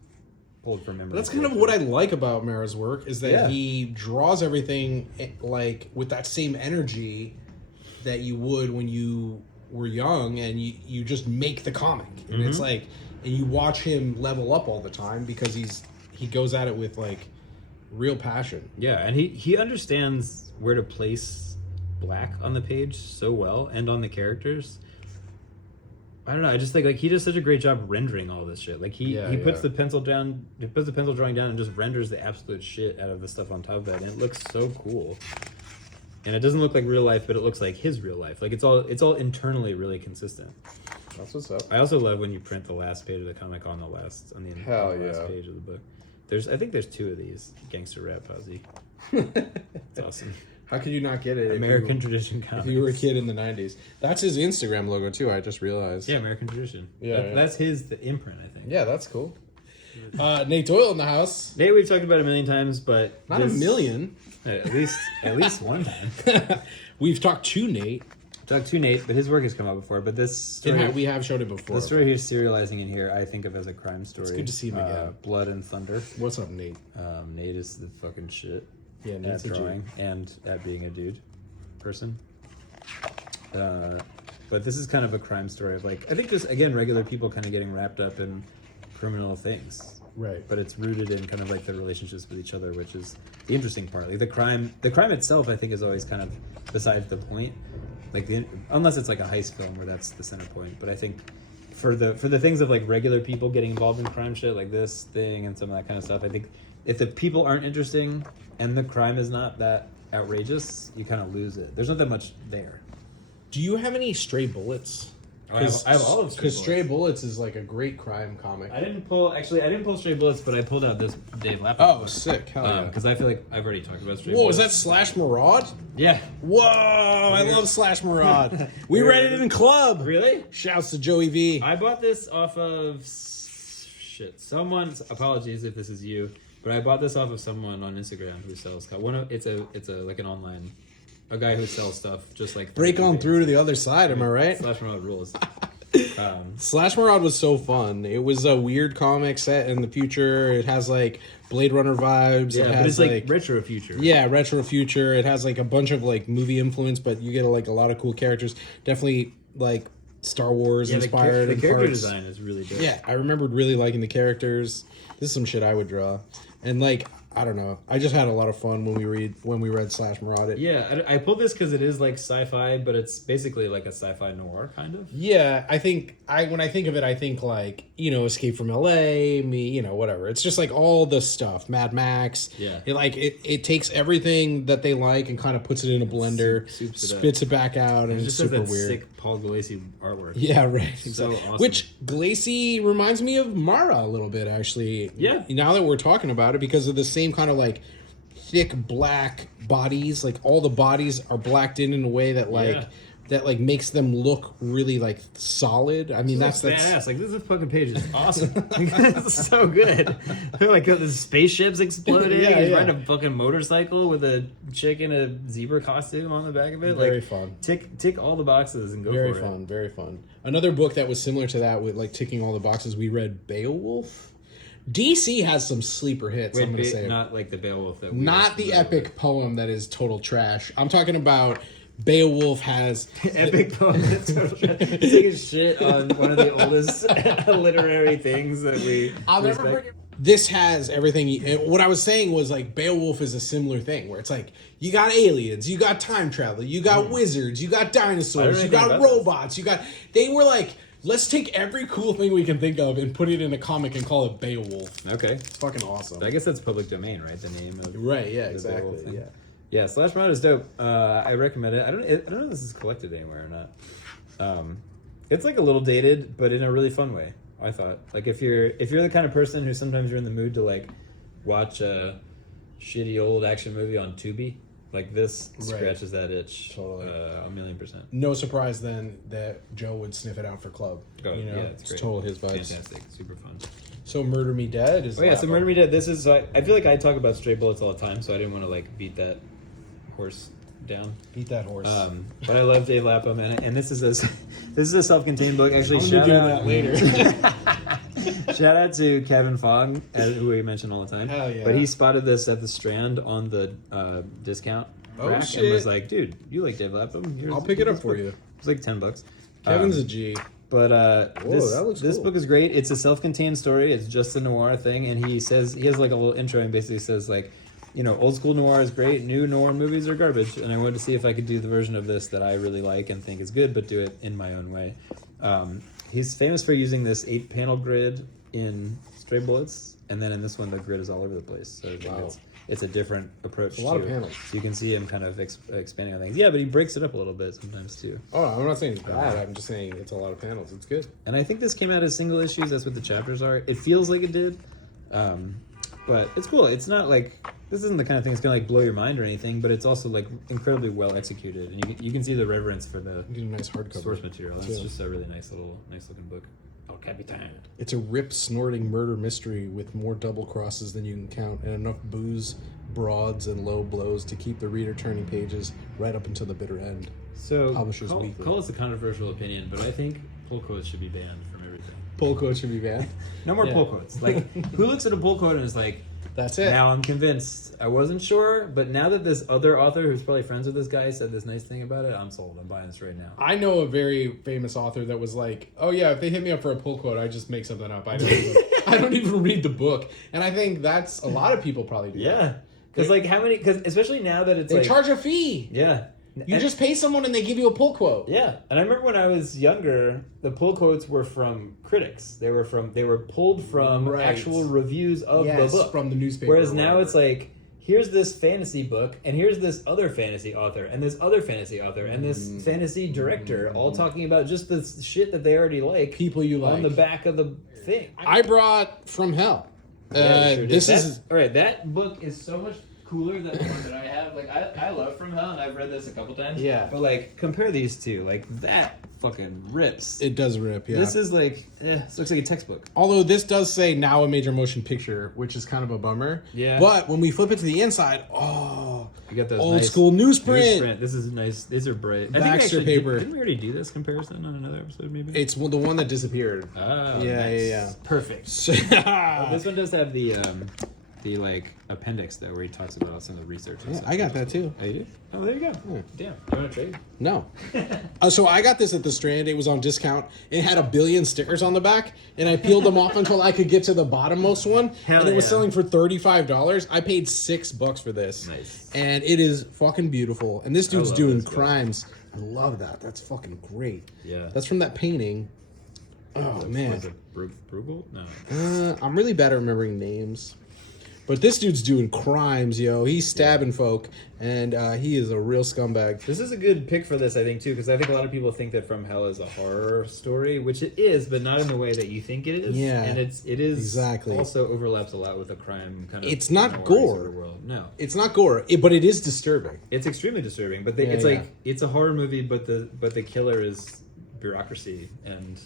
Pulled from memory. That's kind of what I like about Mara's work is that he draws everything like with that same energy that you would when you were young and you just make the comic. And it's like, and you watch him level up all the time because he goes at it with like real passion. Yeah, and he understands where to place black on the page so well and on the characters. I don't know. I just think like he does such a great job rendering all this shit. Like he puts the pencil down, he puts the pencil drawing down, and just renders the absolute shit out of the stuff on top of that, and it looks so cool. And it doesn't look like real life, but it looks like his real life. Like it's all internally really consistent. That's what's up. I also love when you print the last page of the comic on the last page of the book. I think there's 2 of these Gangster Rap Posse. It's awesome. How could you not get it? American Tradition Comics. If you were a kid in the 90s. That's his Instagram logo, too, I just realized. Yeah, American Tradition. Yeah, That's the imprint, I think. Yeah, that's cool. Nate Doyle in the house. Nate, we've talked about a million times, but Not a million. At least one time. We've talked to Nate. Talked to Nate, but his work has come out before. But this story, We have showed it before. the story he's serializing in here, I think of as a crime story. It's good to see him again. Blood and Thunder. What's up, Nate? Nate is the fucking shit. Yeah, Nate's at a drawing and at being a dude person. But this is kind of a crime story of like, I think just again regular people kind of getting wrapped up in criminal things. Right. But it's rooted in kind of like the relationships with each other, which is the interesting part. Like the crime itself, I think, is always kind of besides the point. Like unless it's like a heist film where that's the center point. But I think for the things of like regular people getting involved in crime shit like this thing and some of that kind of stuff, I think if the people aren't interesting and the crime is not that outrageous, you kind of lose it. There's not that much there. Do you have any Stray Bullets? I have all of Because Stray Bullets is like a great crime comic. I didn't pull Stray Bullets, but I pulled out this Dave Lapham. Oh, sick. Hell yeah. Because I feel like I've already talked about Stray Whoa, Bullets. is that Slash Maraud? Yeah. Whoa, I love Slash Maraud. We read it in club. Really? Shouts to Joey V. I bought this off of someone's apologies if this is you, but I bought this off of someone on Instagram who sells it's a like an online a guy who sells stuff just like Break on through to the other side, am I right? Slash Maraud rules. Slash Maraud was so fun. It was a weird comic set in the future. It has like Blade Runner vibes. Yeah, it but has it's like retro future. Yeah, retro future. It has like a bunch of like movie influence, but you get like a lot of cool characters. Definitely like Star Wars inspired. The in character parts. design is really good. Yeah, I remembered really liking the characters. This is some shit I would draw. And like, I don't know. I just had a lot of fun when we read Slash Maraud. Yeah, I pulled this because it is like sci-fi, but it's basically like a sci-fi noir kind of. Yeah, I think when I think of it, I think like, Escape from LA, whatever. It's just like all the stuff, Mad Max. Yeah. It takes everything that they like and kind of puts it in a blender, spits it back out, and It it's just has super that weird. sick Paul Gulacy artwork. Yeah, right. So awesome. Which Gulacy reminds me of Mara a little bit, actually. Yeah. Now that we're talking about it, because of the same kind of like thick black bodies, like all the bodies are blacked in a way that like makes them look really like solid. I mean, that's badass. Like this fucking page is awesome. It's so good. Like the spaceships exploding. Yeah, He's yeah. riding a fucking motorcycle with a chick in a zebra costume on the back of it. Very like, fun. Tick all the boxes and go very for it. fun, very fun. Another book that was similar to that with like ticking all the boxes. We read Beowulf. DC has some sleeper hits. Wait, I'm gonna say not like the Beowulf that we not the epic poem that is total trash. I'm talking about Beowulf has epic poem. That's taking shit on one of the oldest literary things that we. I'll never forget. This has everything. What I was saying was like Beowulf is a similar thing where it's like you got aliens, you got time travel, you got wizards, you got dinosaurs, you got robots, They were like, let's take every cool thing we can think of and put it in a comic and call it Beowulf. Okay, It's fucking awesome. I guess that's public domain, right? The name of Right? Yeah. the Exactly. Beowulf thing. Yeah. Yeah, Slash Maraud is dope. I recommend it. I don't know if this is collected anywhere or not. It's like a little dated, but in a really fun way. I thought, like, if you're the kind of person who sometimes you're in the mood to like watch a shitty old action movie on Tubi, like this scratches that itch. Totally. 1,000,000%. No surprise then that Joe would sniff it out for Club. Oh, Yeah, it's it's great. total his vibes. Fantastic, super fun. So Murder Me Dead is. Oh yeah, so Murder Me Dead. This is. I feel like I talk about Stray Bullets all the time, so I didn't want to like beat that horse down. Beat that horse. But I love Dave Lapham, and this is a self-contained book. Actually, I'm gonna do that later. Shout out to Kevin Fogg, who we mention all the time. Hell yeah. But he spotted this at the Strand on the discount rack shit. and was like, "Dude, you like Dave Lapham? I'll pick it up for you." It's like $10. Kevin's a G. But that looks this cool. book is great. It's a self-contained story. It's just a noir thing, and he has like a little intro and basically says like, old school noir is great. New noir movies are garbage, and I wanted to see if I could do the version of this that I really like and think is good, but do it in my own way. He's famous for using this 8-panel grid in Stray Bullets, and then in this one the grid is all over the place. So I think it's a different approach. A lot of panels. So you can see him kind of expanding on things. Yeah, but he breaks it up a little bit sometimes too. Oh, I'm not saying it's bad. I'm just saying it's a lot of panels. It's good. And I think this came out as single issues. That's what the chapters are. It feels like it did. But it's cool. It's not like this isn't the kind of thing that's gonna like blow your mind or anything, but it's also like incredibly well executed, and you can see the reverence for the Get a nice hardcover. source material. It's Yeah. just a really nice looking book. El Capitan. It's a rip snorting murder mystery with more double crosses than you can count, and enough booze, broads, and low blows to keep the reader turning pages right up until the bitter end. So Publishers Weekly. call us a controversial opinion, but I think pull quotes should be banned from everything. Pull quotes should be banned. No more Yeah. pull quotes. Like who looks at a pull quote and is like, That's it. now I'm convinced. I wasn't sure, but now that this other author who's probably friends with this guy said this nice thing about it, I'm sold. I'm buying this right now. I know a very famous author that was like, "Oh yeah, if they hit me up for a pull quote, I just make something up. I don't even read the book." And I think that's a lot of people probably do. Yeah, because like how many? Because especially now that it's They like charge a fee. yeah, You And- just pay someone and they give you a pull quote. yeah. And I remember when I was younger, the pull quotes were from critics. They were pulled from Right. actual reviews of the book from the newspaper. Whereas or now whatever. it's like, here's this fantasy book, and here's this other fantasy author, and this other fantasy author, and this fantasy director, all talking about just the shit that they already like people you like. on the back of the thing. I brought From Hell. Yeah, you sure did. This That- is all right. That book is so much cooler than the one that I have. Like I love From Hell, and I've read this a couple times. Yeah. But like compare these two, like that fucking rips. it does rip. Yeah. This is like, this looks like a textbook. Although this does say now a major motion picture, which is kind of a bummer. Yeah. But when we flip it to the inside, oh, You got those old nice school newsprint. This is nice. These are bright. I think Baxter actually, paper. Didn't we already do this comparison on another episode? Maybe. It's the one that disappeared. Oh, Yeah, nice. yeah. Perfect. So- This one does have the like appendix though, where he talks about some of the research. And Yeah, stuff. I got that too. Oh, you did? Oh, there you go. Yeah. Damn. You want to trade? No. So I got this at the Strand. It was on discount. It had 1 billion stickers on the back, and I peeled them off until I could get to the bottommost one. Hell and it was yeah. selling for $35. I paid $6 for this. Nice. And it is fucking beautiful. And this dude's love doing this guy. crimes. I love that. That's fucking great. Yeah. That's from that painting. Oh man. Was it Bruegel? No. I'm really bad at remembering names. But this dude's doing crimes, yo. He's stabbing folk, and he is a real scumbag. This is a good pick for this, I think, too, because I think a lot of people think that From Hell is a horror story, which it is, but not in the way that you think it is. Yeah, and it is exactly. Also overlaps a lot with a crime kind of. It's not noir gore. sort of world. No, It's not gore, but it is disturbing. it's extremely disturbing. But Yeah, it's yeah. like it's a horror movie, but the killer is bureaucracy and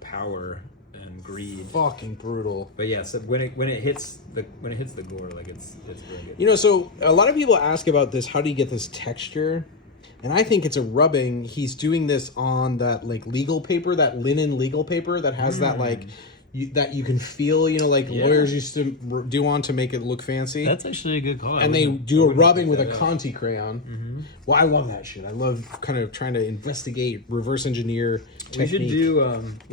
power and greed. Fucking brutal. But yeah, so when it hits the gore, like it's really good. You know, so a lot of people ask about this. How do you get this texture? And I think it's a rubbing. He's doing this on that like legal paper, that linen legal paper that has that like that you can feel. You know, like Yeah. lawyers used to do on to make it look fancy. That's actually a good call. and they do a rubbing with a Conti crayon. Well, I love that shit. I love kind of trying to investigate, reverse engineer We technique.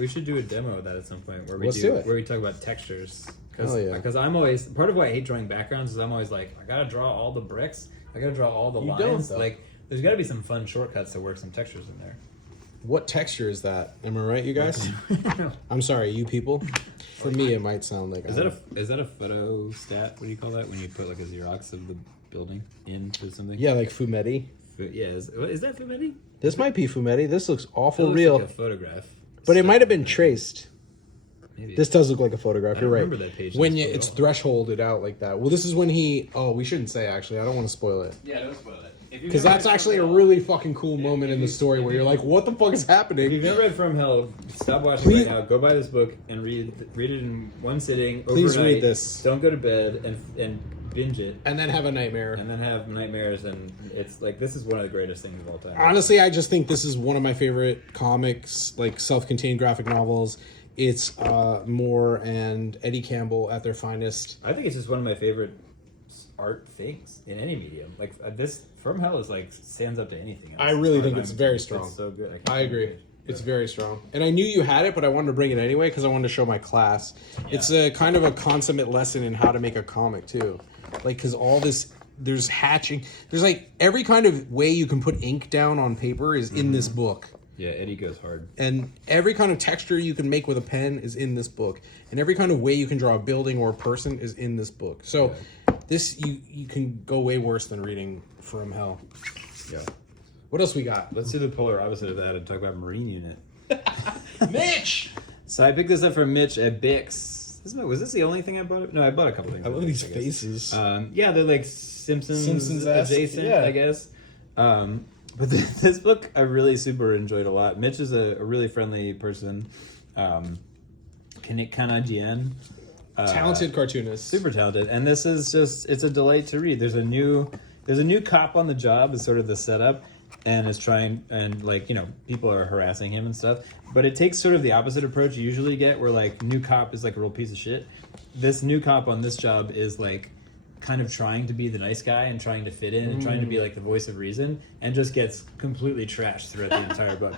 should do a demo of that at some point where we Let's do it. where we talk about textures. Hell yeah. Because I'm always part of why I hate drawing backgrounds is I'm always like I gotta draw all the bricks. I gotta draw all the You lines. don't, though. Like there's got to be some fun shortcuts to work some textures in there. What texture is that? Am I right, you guys? I'm sorry, you people. For me, it might sound like Is that a photo stat? What do you call that when you put like a Xerox of the building into something? yeah, like Fumetti. Yeah. Is that Fumetti? This might be Fumetti. This looks It awful looks real, like a photograph. but it might have been traced. Maybe. This does look like a photograph. I You're don't right. remember that page When in you, this it's photo. thresholded out like that. Well, this is when he. Oh, we shouldn't say actually. I don't want to spoil it Yeah, don't spoil it. because that's actually a really fucking cool moment in the story where you're like, "What the fuck is If you've happening?" never read From Hell, stop watching Please- right now. Go buy this book and read it in one sitting. Please overnight. read this. Don't go to bed and binge it, And then have a nightmare. and then have nightmares. And it's like this is one of the greatest things of all time. Honestly, I just think this is one of my favorite comics, like self-contained graphic novels. It's Moore and Eddie Campbell at their finest. I think it's just one of my favorite art things in any medium. Like this From Hell is like stands up to anything else. I really As far think as it's I'm very concerned. strong. It's so good. I agree. It's very strong. And I knew you had it, but I wanted to bring it anyway because I wanted to show my class. It's a kind of a consummate lesson in how to make a comic too. Like, because all this, there's hatching. There's like every kind of way you can put ink down on paper is in this book. Yeah, Eddie goes hard. And every kind of texture you can make with a pen is in this book. And every kind of way you can draw a building or a person is in this book. So this, you can go way worse than reading From Hell. Yeah. What else we got? Let's do the polar opposite of that and talk about Marine Unit. Mitch! So I picked this up from Mitch at Bix. Was this the only thing I bought? No, I bought a couple things. I love these guess. faces. Yeah, they're like Simpsons adjacent, yeah. I guess. But this book I really super enjoyed a lot. Mitch is a really friendly person. Kanajien. Talented cartoonist. Super talented. And this is just, it's a delight to read. There's a new cop on the job is sort of the setup, and is trying, and like, you know, people are harassing him and stuff. But it takes sort of the opposite approach you usually get, where like new cop is like a real piece of shit. This new cop on this job is like kind of trying to be the nice guy and trying to fit in and trying to be like the voice of reason, and just gets completely trashed throughout the entire book.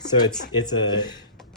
So it's a,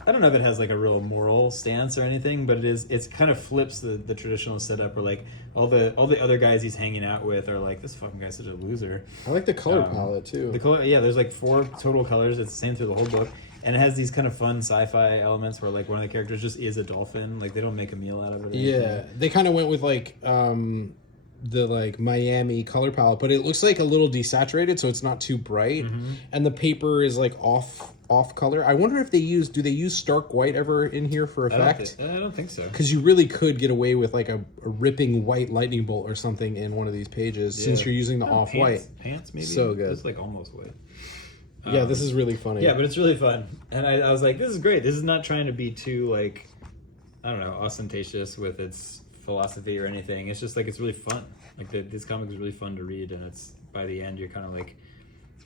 I don't know if it has like a real moral stance or anything, but it's kind of flips the traditional setup where like all the other guys he's hanging out with are like, this fucking guy's such a loser. I like the color palette too. The color, yeah, there's like 4 total colors. It's the same through the whole book. And it has these kind of fun sci-fi elements where like one of the characters just is a dolphin. Like they don't make a meal out of it. Yeah, they kind of went with like the like Miami color palette, but it looks like a little desaturated, so it's not too bright. And the paper is like off color. I wonder if do they use stark white ever in here for effect? I don't think so. Because you really could get away with like a ripping white lightning bolt or something in one of these pages, since you're using the off-white. Pants maybe. So good. It's like almost white. Yeah, this is really funny. Yeah, but it's really fun. And I was like, this is great. This is not trying to be too, like, I don't know, ostentatious with its philosophy or anything. It's just like, it's really fun. Like, this comic is really fun to read, and it's, by the end, you're kind of like,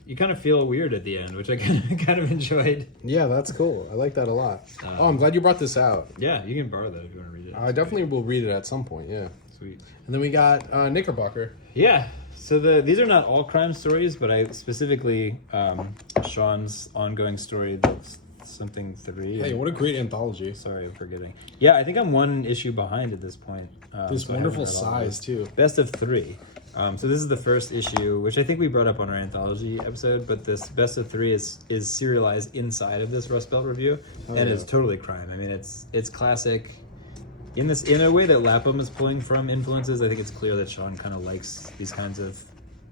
you kind of feel weird at the end, which I kind of enjoyed. Yeah, that's cool. I like that a lot. I'm glad you brought this out. Yeah, you can borrow that if you want to read it. I definitely will read it at some point, yeah. Sweet. And then we got Knickerbocker. Yeah. So these are not all crime stories, but I specifically Sean's ongoing story, that's something 3. Hey, what a great anthology. Sorry, I'm forgetting. Yeah, I think I'm 1 issue behind at this point. This so I haven't wonderful read all of size, it. too. Best of 3. So this is the first issue, which I think we brought up on our anthology episode, but this best of 3 is serialized inside of this Rust Belt review, and it's totally crime. I mean, it's classic. In a way that Lapham is pulling from influences. I think it's clear that Sean kind of likes these kinds of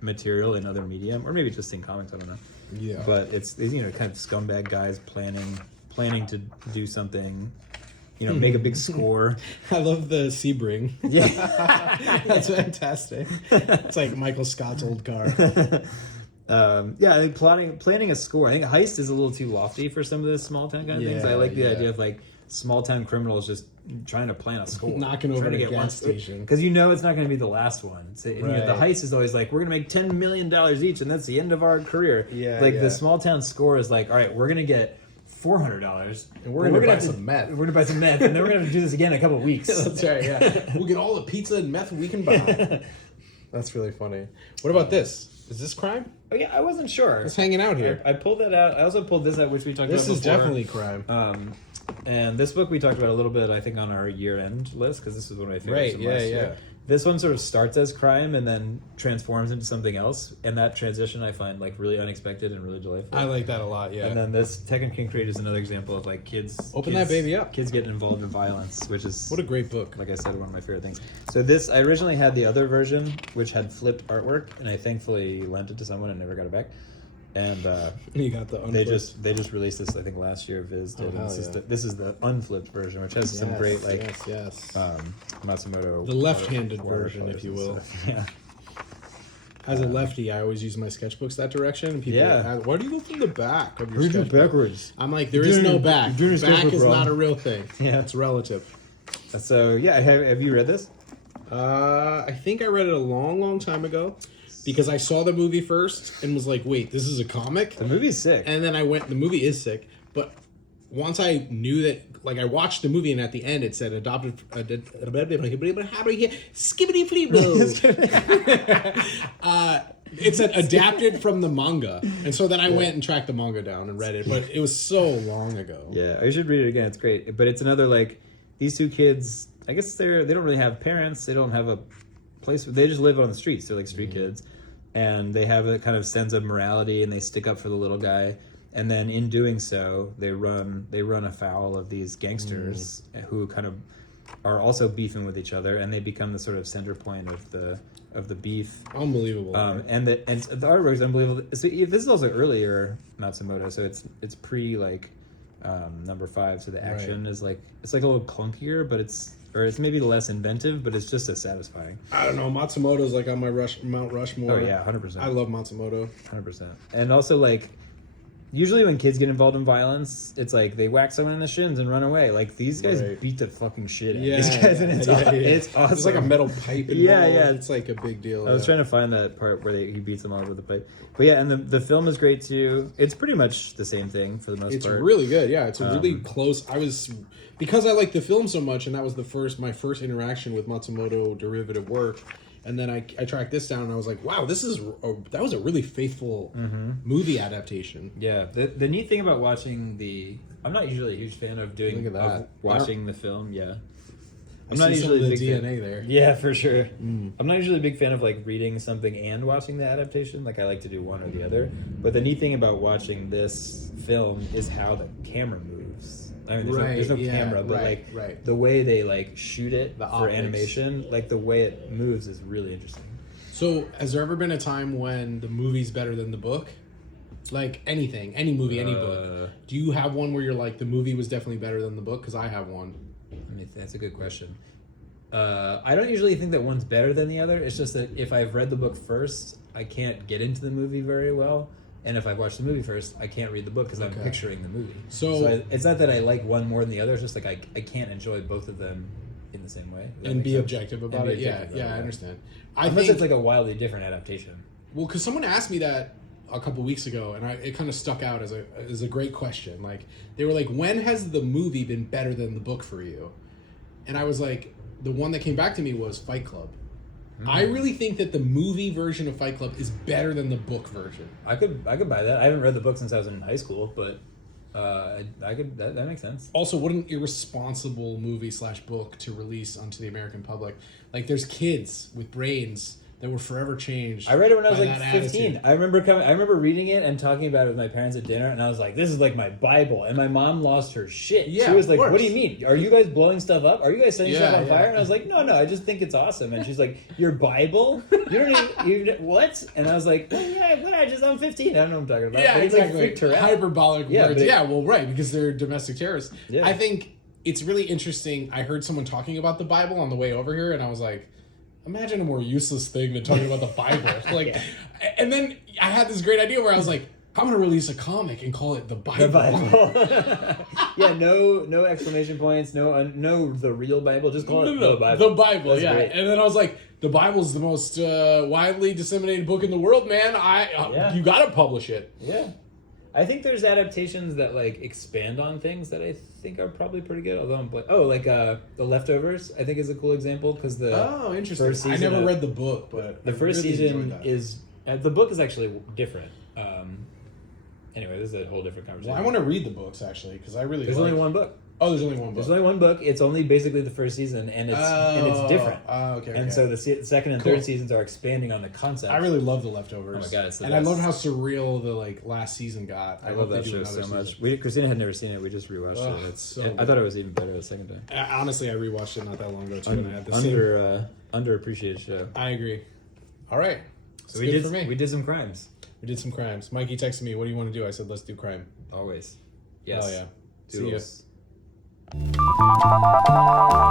material in other medium, or maybe just in comics, I don't know. Yeah. But it's, you know, kind of scumbag guys planning to do something, you know, make a big score. I love the Sebring. Yeah. That's fantastic. It's like Michael Scott's old car. Yeah, I think planning a score. I think heist is a little too lofty for some of the small town kind of things. I like the idea of like small town criminals just trying to plan a score, knocking over trying to a get gas one station, because you know it's not going to be the last one. So, you know, the heist is always like, we're going to make $10 million each, and that's the end of our career. Yeah, like the small town score is like, all right, we're going to get $400, and we're going to buy some meth. We're going to buy some meth, and then we're going to do this again in a couple of weeks. That's right. Yeah, we'll get all the pizza and meth we can buy. That's really funny. What about this? Is this crime? Oh yeah, I wasn't sure. It's hanging out here. I pulled that out. I also pulled this out, which we talked about before. This is definitely crime. And this book we talked about a little bit, I think, on our year-end list, because this was one of my favorites from last year. This one sort of starts as crime and then transforms into something else, and that transition I find like really unexpected and really delightful. I like that a lot, yeah. And then this Tekken King Creed is another example of like kids that baby up. Kids getting involved in violence, which is what a great book. Like I said, one of my favorite things. So this, I originally had the other version, which had flipped artwork, and I thankfully lent it to someone and never got it back. And you got the unflipped. They just released this, I think, last year. Viz did. This is the unflipped version, which has some great Matsumoto. The left-handed version, if you will. Yeah. As a lefty, I always use my sketchbooks that direction. And people ask, why do you go from the back of your sketchbook? Backwards. I'm like, there is no back. Back is not a real thing. Yeah, it's relative. So yeah, have you read this? I think I read it a long time ago. Because I saw the movie first and was like, wait, this is a comic? The movie's sick. And then the movie is sick. But once I knew that, like, I watched the movie and at the end it said adopted, skibbity flea it said adapted from the manga. And so then I went and tracked the manga down and read it. But it was so long ago. Yeah, I should read it again. It's great. But it's another, like, these two kids, I guess they don't really have parents. They don't have a place. They just live on the streets. They're like street kids. And they have a kind of sense of morality, and they stick up for the little guy. And then in doing so, they run afoul of these gangsters who kind of are also beefing with each other, and they become the sort of center point of the beef. Unbelievable. And the artwork is unbelievable. So this is also earlier Matsumoto, so it's pre like number 5. So the action is like it's like a little clunkier, but it's maybe less inventive, but it's just as satisfying. I don't know. Matsumoto's like on my Mount Rushmore. Oh yeah, 100%. I love Matsumoto. 100%. And also like. Usually when kids get involved in violence, it's like they whack someone in the shins and run away. Like these guys beat the fucking shit out of these guys, and it's awesome. It's like a metal pipe. Involved. Yeah. It's like a big deal. I was trying to find that part where he beats them all with the pipe. But yeah, and the film is great too. It's pretty much the same thing for the most part. It's really good. Yeah, it's a really close. Because I like the film so much, and that was my first interaction with Matsumoto derivative work. And then I tracked this down, and I was like, "Wow, that was a really faithful movie adaptation." Yeah, the neat thing about watching I'm not usually a huge fan of doing Look at that. of watching the film. Yeah, I'm not usually a big DNA there. Yeah, for sure. I'm not usually a big fan of like reading something and watching the adaptation. Like I like to do one or the other. But the neat thing about watching this film is how the camera moves. I mean, there's no camera, but the way they like shoot it for animation, like the way it moves is really interesting. So, has there ever been a time when the movie's better than the book? Like anything, any movie, any book. Do you have one where you're like, the movie was definitely better than the book? Because I have one. That's a good question. I don't usually think that one's better than the other. It's just that if I've read the book first, I can't get into the movie very well. And if I watch the movie first, I can't read the book because I'm picturing the movie. So it's not that I like one more than the other. It's just like I can't enjoy both of them in the same way. And be objective about it. Yeah, I understand. Unless it's like a wildly different adaptation. Well, because someone asked me that a couple weeks ago, and it kind of stuck out as a great question. Like, they were like, when has the movie been better than the book for you? And I was like, the one that came back to me was Fight Club. I really think that the movie version of Fight Club is better than the book version. I could buy that. I haven't read the book since I was in high school, but I could that makes sense. Also, what an irresponsible movie / book to release onto the American public. Like, there's kids with brains that were forever changed. I read it when I was like 15. Attitude. I remember reading it and talking about it with my parents at dinner, and I was like, "This is like my Bible." And my mom lost her shit. Yeah, she was like, "What do you mean? Are you guys blowing stuff up? Are you guys setting stuff on fire?" And I was like, "No, I just think it's awesome." And she's like, "Your Bible? You don't even what?" And I was like, "Well, yeah, what? I'm 15. I don't know what I'm talking about." Yeah, but exactly. Like, freaked her out. Hyperbolic words. Right, because they're domestic terrorists. Yeah. I think it's really interesting. I heard someone talking about the Bible on the way over here, and I was like, imagine a more useless thing than talking about the Bible. Like, and then I had this great idea where I was like, I'm going to release a comic and call it The Bible. The Bible. Yeah, no exclamation points, no the real Bible, just call it The Bible. The Bible, that's great. And then I was like, the Bible's the most widely disseminated book in the world, man. You got to publish it. Yeah. I think there's adaptations that like expand on things that I think are probably pretty good. Although I'm The Leftovers, I think is a cool example because interesting. First season I never read the book, but the first season is the book is actually different. Anyway, this is a whole different conversation. Well, I want to read the books actually because I really. There's only one book. Oh, there's only one book. There's only one book. It's only basically the first season, and it's different. Okay. And so the second and third seasons are expanding on the concept. I really love The Leftovers. Oh my god, it's the best. I love how surreal the last season got. I love that show so much. Christina had never seen it. We just rewatched it. I thought it was even better the second time. Honestly, I rewatched it not that long ago too, and I had the underappreciated show. I agree. All right, so we did some crimes. We did some crimes. Mikey texted me, "What do you want to do?" I said, "Let's do crime." Always. Yes. Oh yeah. Doodles. See ya.